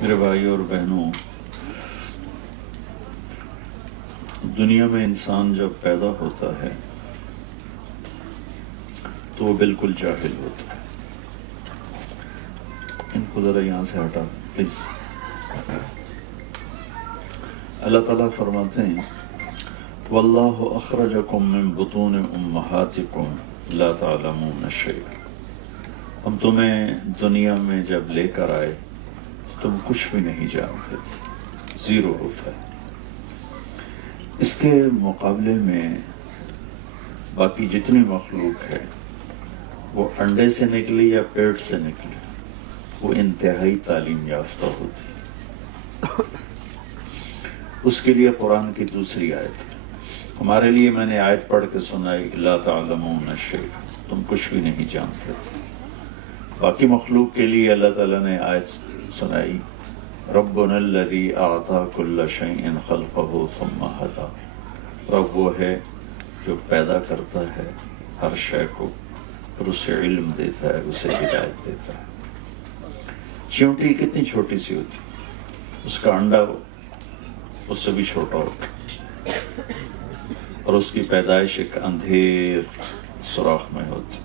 میرے بھائیوں اور بہنوں، دنیا میں انسان جب پیدا ہوتا ہے تو وہ بالکل جاہل ہوتا ہے۔ ان کو ذرا یہاں سے ہٹا دیں پلیز۔ اللہ تعالیٰ فرماتے ہیں واللہ اخرجکم من بطون امہاتکم لا تعلمون شیئا، ہم تمہیں دنیا میں جب لے کر آئے تم کچھ بھی نہیں جانتے تھے، زیرو ہوتا ہے۔ اس کے مقابلے میں باقی جتنی مخلوق ہے وہ انڈے سے نکلی یا پیٹ سے نکلی، وہ انتہائی تعلیم یافتہ ہوتی۔ اس کے لیے قرآن کی دوسری آیت ہے، ہمارے لیے میں نے آیت پڑھ کے سنائی لا تعلمون شیئا، تم کچھ بھی نہیں جانتے تھے۔ باقی مخلوق کے لیے اللہ تعالیٰ نے آیت سنائی ربنا الذی اعطی کل شیء خلقہ ثم ہدی، رب وہ ہے جو پیدا کرتا ہے ہر شے کو اور اسے علم دیتا ہے، اسے ہدایت دیتا ہے۔ چیونٹی کتنی چھوٹی سی ہوتی، اس کا انڈا اس سے بھی چھوٹا ہوتا اور اس کی پیدائش ایک اندھیر سوراخ میں ہوتی،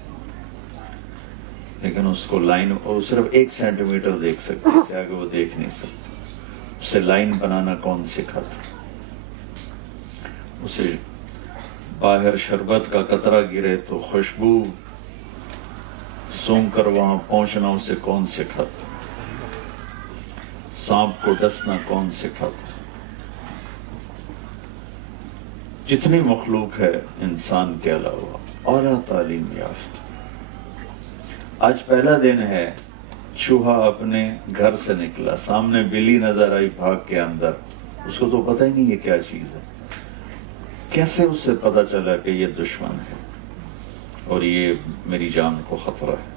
لیکن اس کو لائن وہ صرف 1 سینٹی میٹر دیکھ سکتی، اس سے آگے وہ دیکھ نہیں سکتی۔ اسے لائن بنانا کون سکھاتا؟ اسے باہر شربت کا قطرہ گرے تو خوشبو سونگ کر وہاں پہنچنا اسے کون سکھاتا؟ سانپ کو ڈسنا کون سکھاتا؟ جتنی مخلوق ہے انسان کے علاوہ اعلیٰ تعلیم یافتہ۔ آج پہلا دن ہے، چوہا اپنے گھر سے نکلا، سامنے بلی نظر آئی بھاگ کے اندر، اس کو تو پتہ ہی نہیں یہ کیا چیز ہے، کیسے اسے پتہ چلا کہ یہ دشمن ہے اور یہ میری جان کو خطرہ ہے۔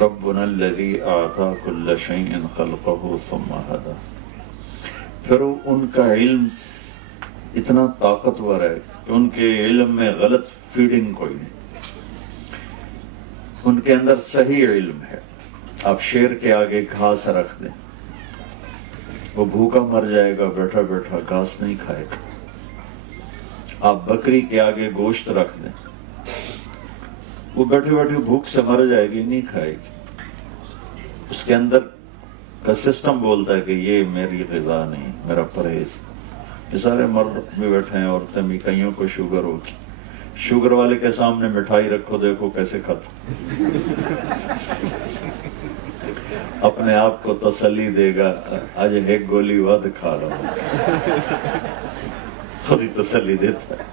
ربنا الذی اعطی کل شیء خلقہ ثم ہدی، پھر ان کا علم اتنا طاقتور ہے کہ ان کے علم میں غلط فیڈنگ کوئی نہیں، ان کے اندر صحیح علم ہے۔ آپ شیر کے آگے گھاس رکھ دیں، وہ بھوکا مر جائے گا، بیٹھا بیٹھا گھاس نہیں کھائے گا۔ آپ بکری کے آگے گوشت رکھ دیں، وہ بیٹھے بیٹھے بھوک سے مر جائے گی، نہیں کھائے گی۔ اس کے اندر کا سسٹم بولتا ہے کہ یہ میری غذا نہیں، میرا پرہیز۔ یہ سارے مرد بھی بیٹھے ہیں، عورتیں بھی، کئیوں کو شوگر ہوگی، شوگر والے کے سامنے مٹھائی رکھو، دیکھو کیسے کھاتا، اپنے آپ کو تسلی دے گا آج ایک گولی ود کھا رہا ہوں، خود ہی تسلی دیتا ہے۔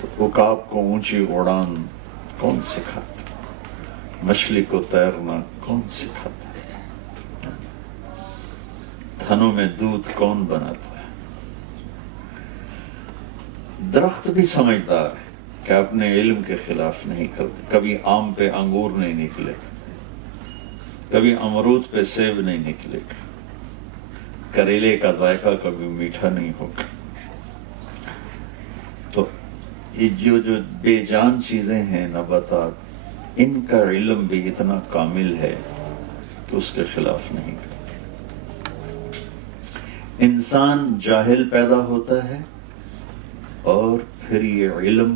تو عقاب کو اونچی اڑان کون سکھاتا؟ مچھلی کو تیرنا کون سکھاتا؟ تھنوں میں دودھ کون بناتا ہے؟ درخت بھی سمجھدار ہے کہ اپنے علم کے خلاف نہیں کرتے، کبھی آم پہ انگور نہیں نکلے، کبھی امرود پہ سیب نہیں نکلے گا، کریلے کا ذائقہ کبھی میٹھا نہیں ہوگا۔ تو یہ جو بے جان چیزیں ہیں، نباتات، ان کا علم بھی اتنا کامل ہے کہ اس کے خلاف نہیں کرتے۔ انسان جاہل پیدا ہوتا ہے اور پھر یہ علم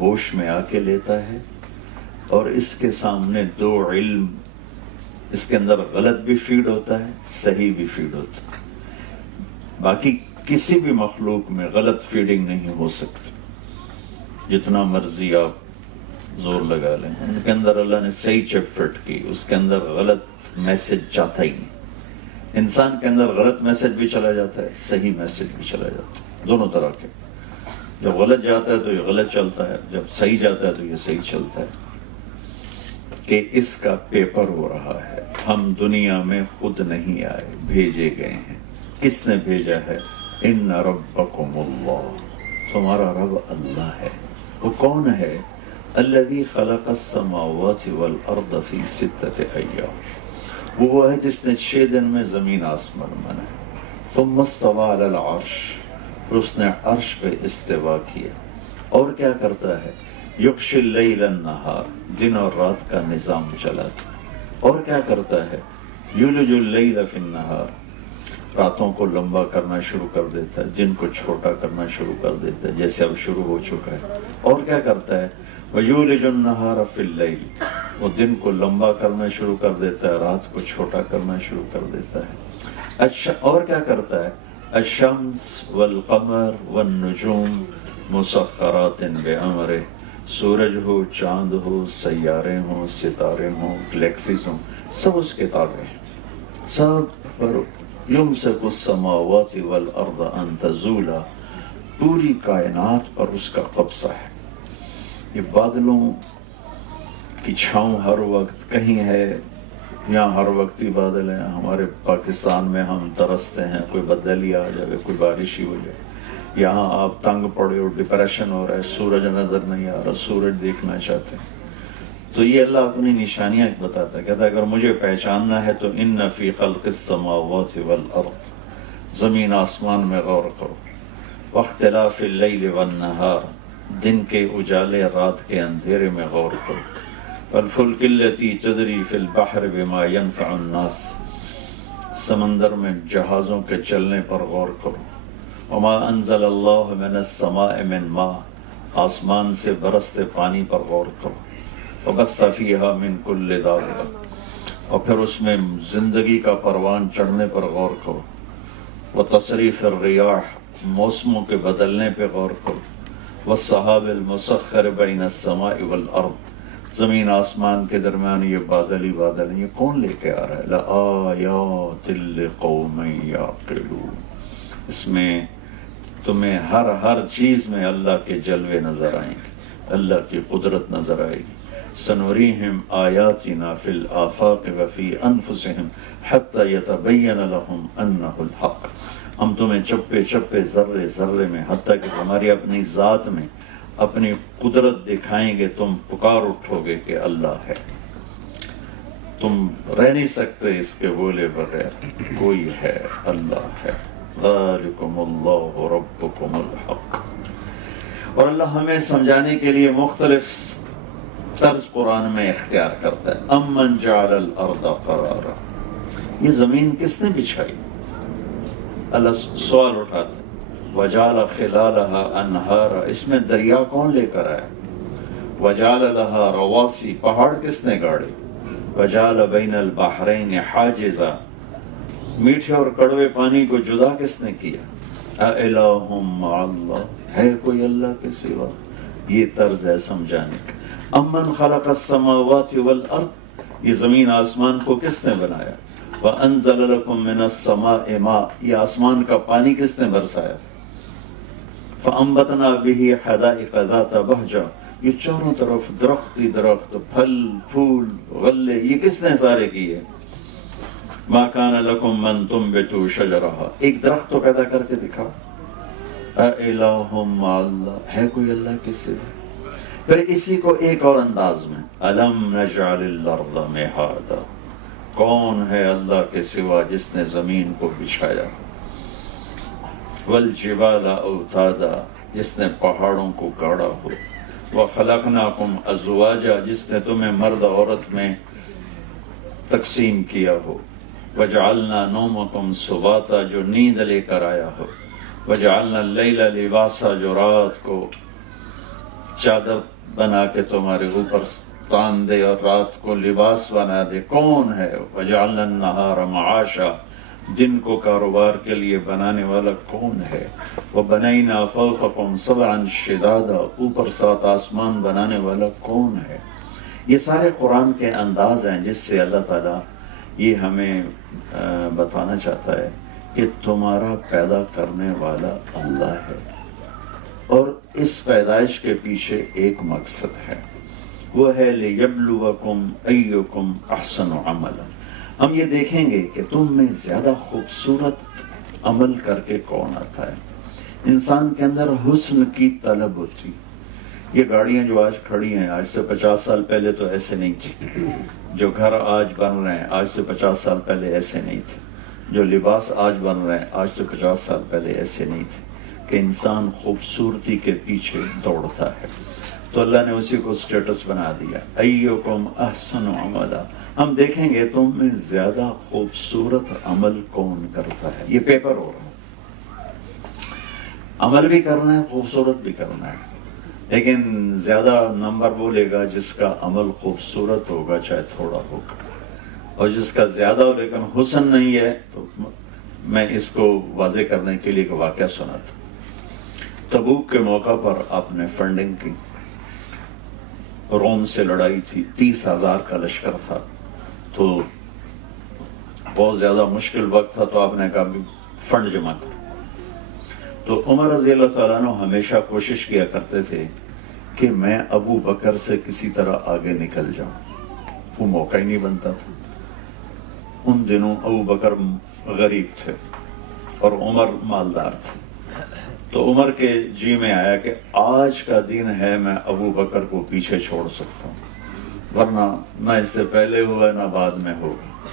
ہوش میں آ کے لیتا ہے، اور اس کے سامنے 2 علم، اس کے اندر غلط بھی فیڈ ہوتا ہے، صحیح بھی فیڈ ہوتا ہے۔ باقی کسی بھی مخلوق میں غلط فیڈنگ نہیں ہو سکتی، جتنا مرضی آپ زور لگا لیں، ان کے اندر اللہ نے صحیح چپ فٹ کی، اس کے اندر غلط میسج جاتا ہی نہیں۔ انسان کے اندر غلط میسج بھی چلا جاتا ہے، صحیح میسج بھی چلا جاتا ہے، دونوں طرح کے۔ جب غلط جاتا ہے تو یہ غلط چلتا ہے، جب صحیح جاتا ہے تو یہ صحیح چلتا ہے۔ کہ اس کا پیپر ہو رہا ہے، ہم دنیا میں خود نہیں آئے، بھیجے گئے ہیں۔ کس نے بھیجا ہے؟ ان ربکم اللہ، تمہارا رب اللہ ہے۔ وہ کون ہے؟ الذی خلق السماوات والارض فی 6 ایام، وہ ہے جس نے 6 دن میں زمین آسمان بنایا۔ ثم استوى علی العرش، پھر اس نے عرش پہ استوا کیا۔ اور کیا کرتا ہے؟ یغشی اللیل النہار، دن اور رات کا نظام چلاتا. اور کیا کرتا ہے؟ یولج اللیل فی النہار، راتوں کو لمبا کرنا شروع کر دیتا ہے، دن کو چھوٹا کرنا شروع کر دیتا ہے، جیسے اب شروع ہو چکا ہے. اور کیا کرتا ہے؟ وَيُولِجُ النَّهَارَ فِي اللَّيْلِ، وہ دن کو لمبا کرنا شروع کر دیتا ہے، رات کو چھوٹا کرنا شروع کر دیتا ہے. اور کیا کرتا ہے؟ الشمس والقمر والنجوم مسخرات بأمرہ، سورج ہو، چاند ہو، سیارے ہوں، ستارے ہوں، گلیکسیز ہوں، سب اس کے تابع ہیں. سب پر یمسک السماوات والارض ان تزولا، پوری کائنات پر اس کا قبضہ ہے. یہ بادلوں کی چھاؤں ہر وقت کہیں ہے، یہاں ہر وقت ہی بادل ہیں. ہمارے پاکستان میں ہم ترستے ہیں کوئی بدل ہی آ جائے، کوئی بارش ہی ہو جائے. یہاں آپ تنگ پڑے اور ڈپریشن ہو رہا ہے، سورج نظر نہیں آ رہا، سورج دیکھنا چاہتے ہیں. تو یہ اللہ اپنی نشانیاں بتاتا ہے، کہتا ہے اگر مجھے پہچاننا ہے تو ان فی خلق السماوات والارض، زمین آسمان میں غور کرو. واختلاف اللیل والنہار، دن کے اجالے رات کے اندھیرے میں غور کرو. والفلک التی تجری فی البحر بما ینفع الناس، سمندر میں جہازوں کے چلنے پر غور کرو. وما انزل اللہ من السماء من ماء، آسمان سے برستے پانی پر غور کرو. وبث فیہا من کل دابہ، اور پھر اس میں زندگی کا پروان چڑھنے پر غور کرو. وتصریف الریاح، موسموں کے بدلنے پہ غور کرو. والسحاب المسخر بین السماء والارض، زمین آسمان کے درمیان یہ بادل ہی بادل ہیں، یہ کون لے کے آ رہا ہے؟ لآیات لقوم یعقلون، اس میں تمہیں ہر چیز میں اللہ کے جلوے نظر آئیں گے، اللہ کی قدرت نظر آئے گی. سنوریہم آیاتنا فی الآفاق وفی انفسہم حتی یتبین لہم انہ الحق، ہم تمہیں چپے چپے ذرے ذرے میں، حتیٰ کہ تمہاری اپنی ذات میں اپنی قدرت دکھائیں گے. تم پکار اٹھو گے کہ اللہ ہے، تم رہ نہیں سکتے اس کے بولے بغیر، کوئی ہے، اللہ ہے. ذالکم اللہ ربکم الحق. اور اللہ ہمیں سمجھانے کے لیے مختلف طرز قرآن میں اختیار کرتا ہے. امن جعل الارض قرارا، یہ زمین کس نے بچھائی؟ اللہ سوال اٹھاتا ہے. وجعل خلالها انہارا، اس میں دریا کون لے کر آیا؟ وجعل لها رواسی، پہاڑ کس نے گاڑے؟ وجعل بین البحرین حاجزا، میٹھے اور کڑوے پانی کو جدا کس نے کیا؟ اِلٰہٌ مع اللہ، ہے کوئی اللہ کے سوا؟ یہ طرز ہے سمجھانے کا. امن خلق السماوات والارض، یہ زمین آسمان کو کس نے بنایا؟ وانزل لکم من السماء ماء، یہ آسمان کا پانی کس نے برسایا؟ فانبتنا به حدائق ذات بہجہ، یہ چاروں طرف درخت ہی درخت، پھل پھول غلے، یہ کس نے سارے کیے؟ ما کان لکم ان تنبتوا شجرہا، ایک درخت تو پیدا کر کے دکھا. اِلٰہٌ مع اللہ، ہے کوئی اللہ کے سوا؟ پھر اسی کو ایک اور انداز میں، الم نجعل الارض مہادا، کون ہے اللہ کے سوا جس نے زمین کو بچھایا؟ والجبال اوتادا، جس نے پہاڑوں کو گاڑا ہو. وخلقناکم ازواجا، جس نے تمہیں مرد عورت میں تقسیم کیا ہو. وجعلنا نومکم سباتا، جو نیند لے کر آیا ہو. وجعلنا اللیل لباسا، جو رات کو چادر بنا کے تمہارے اوپر تان دے اور رات کو لباس بنا دے. کون ہے؟ وجعلنا النہار معاشا، دن کو کاروبار کے لیے بنانے والا کون ہے؟ وبنینا فوقکم سبعا شدادا، اوپر 7 آسمان بنانے والا کون ہے؟ یہ سارے قرآن کے انداز ہیں جس سے اللہ تعالیٰ یہ ہمیں بتانا چاہتا ہے کہ تمہارا پیدا کرنے والا اللہ ہے، اور اس پیدائش کے پیچھے ایک مقصد ہے، وہ ہے لِيَبْلُوَكُمْ أَيُّكُمْ أَحْسَنُ عَمَلًا، ہم یہ دیکھیں گے کہ تم میں زیادہ خوبصورت عمل کر کے کون آتا ہے. انسان کے اندر حسن کی طلب ہوتی. یہ گاڑیاں جو آج کھڑی ہیں، آج سے 50 سال پہلے تو ایسے نہیں تھی. جو گھر آج بن رہے ہیں آج سے 50 سال پہلے ایسے نہیں تھے. جو لباس آج بن رہے ہیں آج سے 50 سال پہلے ایسے نہیں تھے. کہ انسان خوبصورتی کے پیچھے دوڑتا ہے. تو اللہ نے اسی کو سٹیٹس بنا دیا، ایکم احسن عملا، ہم دیکھیں گے تم میں زیادہ خوبصورت عمل کون کرتا ہے۔ یہ پیپر ہو رہا ہے، عمل بھی کرنا ہے، خوبصورت بھی کرنا ہے، لیکن زیادہ نمبر وہ لے گا جس کا عمل خوبصورت ہوگا چاہے تھوڑا ہوگا، اور جس کا زیادہ ہو لیکن حسن نہیں ہے۔ تو میں اس کو واضح کرنے کے لیے ایک واقعہ سنا تھا۔ تبوک کے موقع پر آپ نے فنڈنگ کی، روم سے لڑائی تھی، 30,000 کا لشکر تھا، تو بہت زیادہ مشکل وقت تھا، تو آپ نے کہا فنڈ جمع کر۔ تو عمر رضی اللہ تعالیٰ عنہ ہمیشہ کوشش کیا کرتے تھے کہ میں ابو بکر سے کسی طرح آگے نکل جاؤں، وہ موقع ہی نہیں بنتا تھا۔ ان دنوں ابو بکر غریب تھے اور عمر مالدار تھے، تو عمر کے جی میں آیا کہ آج کا دن ہے میں ابو بکر کو پیچھے چھوڑ سکتا ہوں، ورنہ نہ اس سے پہلے ہوا نہ بعد میں ہوگا۔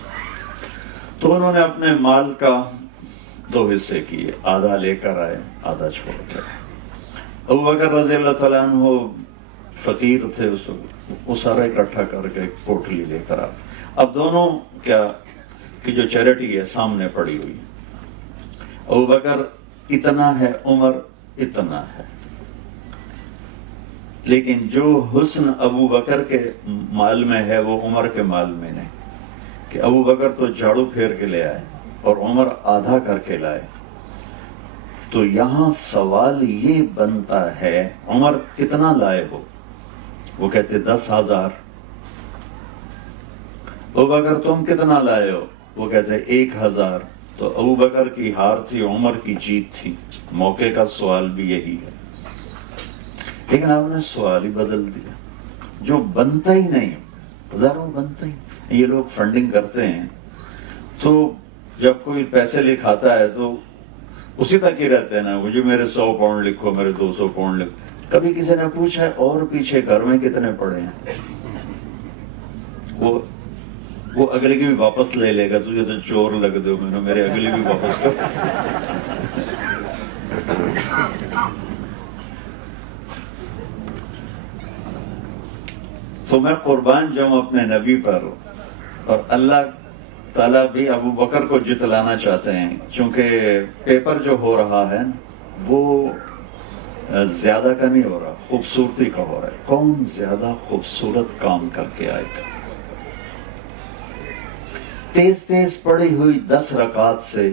تو انہوں نے اپنے مال کا 2 حصے کیے، آدھا لے کر آئے، آدھا چھوڑ کے آئے۔ ابو بکر رضی اللہ تعالیٰ عنہ فقیر تھے، وہ سارا اکٹھا کر کے ایک پوٹلی لے کر آئے۔ اب دونوں کیا کہ جو چیریٹی ہے سامنے پڑی ہوئی، ابو بکر اتنا ہے، عمر اتنا ہے، لیکن جو حسن ابو بکر کے مال میں ہے وہ عمر کے مال میں نہیں، کہ ابو بکر تو جھاڑو پھیر کے لے آئے اور عمر آدھا کر کے لائے۔ تو یہاں سوال یہ بنتا ہے عمر کتنا لائے ہو؟ وہ کہتے 10,000۔ ابو بکر تم کتنا لائے ہو؟ وہ کہتے 1,000۔ تو ابو بکر کی ہار تھی، عمر کی جیت تھی۔ موقع کا سوال بھی یہی ہے، لیکن آپ نے سوال ہی بدل دیا، جو بنتا ہی نہیں، ہزاروں بنتا ہی نہیں۔ یہ لوگ فنڈنگ کرتے ہیں تو جب کوئی پیسے لکھاتا ہے تو اسی تک ہی رہتے ہیں نا، مجھے میرے 100 پاؤنڈ لکھو، میرے 200 پاؤنڈ لکھو۔ کبھی کسی نے پوچھا ہے اور پیچھے گھر میں کتنے پڑے ہیں؟ وہ اگلے کی بھی واپس لے لے گا، تجھے تو چور لگ دو، میں نے میرے اگلے بھی واپس کر۔ تو میں قربان جاؤں اپنے نبی پر، اور اللہ تعالیٰ بھی ابو بکر کو جتلانا چاہتے ہیں، چونکہ پیپر جو ہو رہا ہے وہ زیادہ کا نہیں ہو رہا، خوبصورتی کا ہو رہا ہے۔ کون زیادہ خوبصورت کام کر کے آئے گا؟ تیز تیز پڑھی ہوئی 10 رکعت سے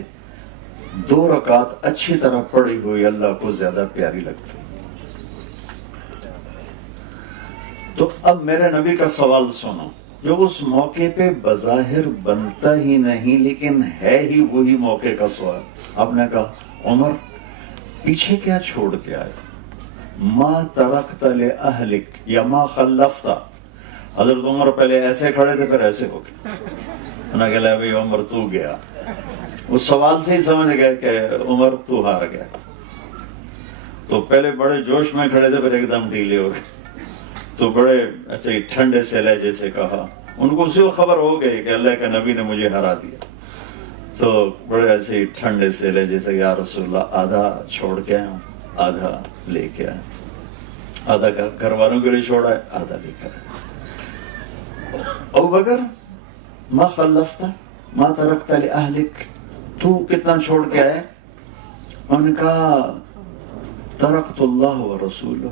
2 رکعت اچھی طرح پڑھی ہوئی اللہ کو زیادہ پیاری لگتی۔ تو اب میرے نبی کا سوال سنو، جو اس موقع پہ بظاہر بنتا ہی نہیں لیکن ہے ہی وہی موقع کا سوال۔ آپ نے کہا عمر پیچھے کیا چھوڑ کے آئے؟ ما ترکت لأہلک یا ما خلفت۔ حضرت عمر پہلے ایسے کھڑے تھے، پھر ایسے ہو گئے۔ انہوں نے کہا بھئی عمر تو گیا، اس سوال سے ہی سمجھ گئے کہ عمر تو ہار گیا۔ تو پہلے بڑے جوش میں کھڑے تھے، پھر ایک دم ڈھیلے ہو گئے، تو بڑے ایسے ٹھنڈے سے لہجے سے کہا، ان کو اسی خبر ہو گئی کہ اللہ کے نبی نے مجھے ہرا دیا، تو بڑے ایسے ٹھنڈے سے لہجے سے یا رسول اللہ آدھا چھوڑ کے آیا ہوں، آدھا لے کے آیا، آدھا گھر والوں کے لیے چھوڑا ہے، آدھا لے کر آیا۔ ابو بکر ما خلفت ما ترکت لأہلک، تو کتنا چھوڑ کے آئے؟ انہوں نے کہا ترکت اللہ و رسولہ،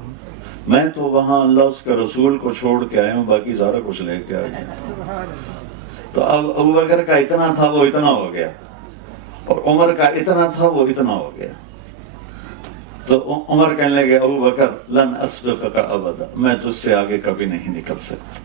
میں تو وہاں اللہ اس کے رسول کو چھوڑ کے آیا ہوں، باقی سارا کچھ لے کے آیا۔ تو اب ابو بکر کا اتنا تھا وہ اتنا ہو گیا، اور عمر کا اتنا تھا وہ اتنا ہو گیا۔ تو عمر کہنے لگے ابو بکر لن اسبقک ابدا، میں تجھ سے آگے کبھی نہیں نکل سکتا۔